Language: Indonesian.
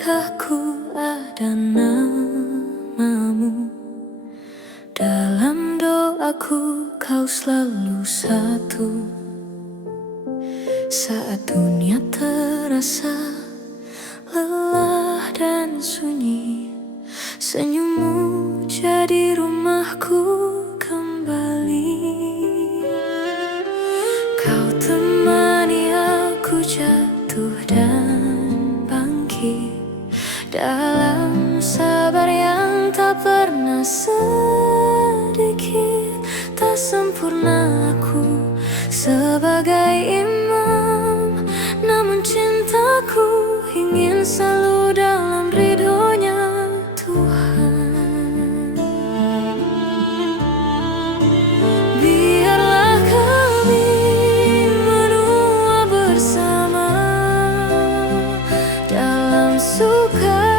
langkahku ada namamu. Dalam doaku kau selalu satu. Saat dunia terasa lelah dan sunyi, senyummu jadi rumahku kembali. Kau temani aku jatuh dan bangkit, dalam sabar yang tak pernah sedikit. Tak sempurna aku sebagai imam, namun cintaku ingin selalu dalam ridhonya Tuhan. Biarlah kami menua bersama dalam suka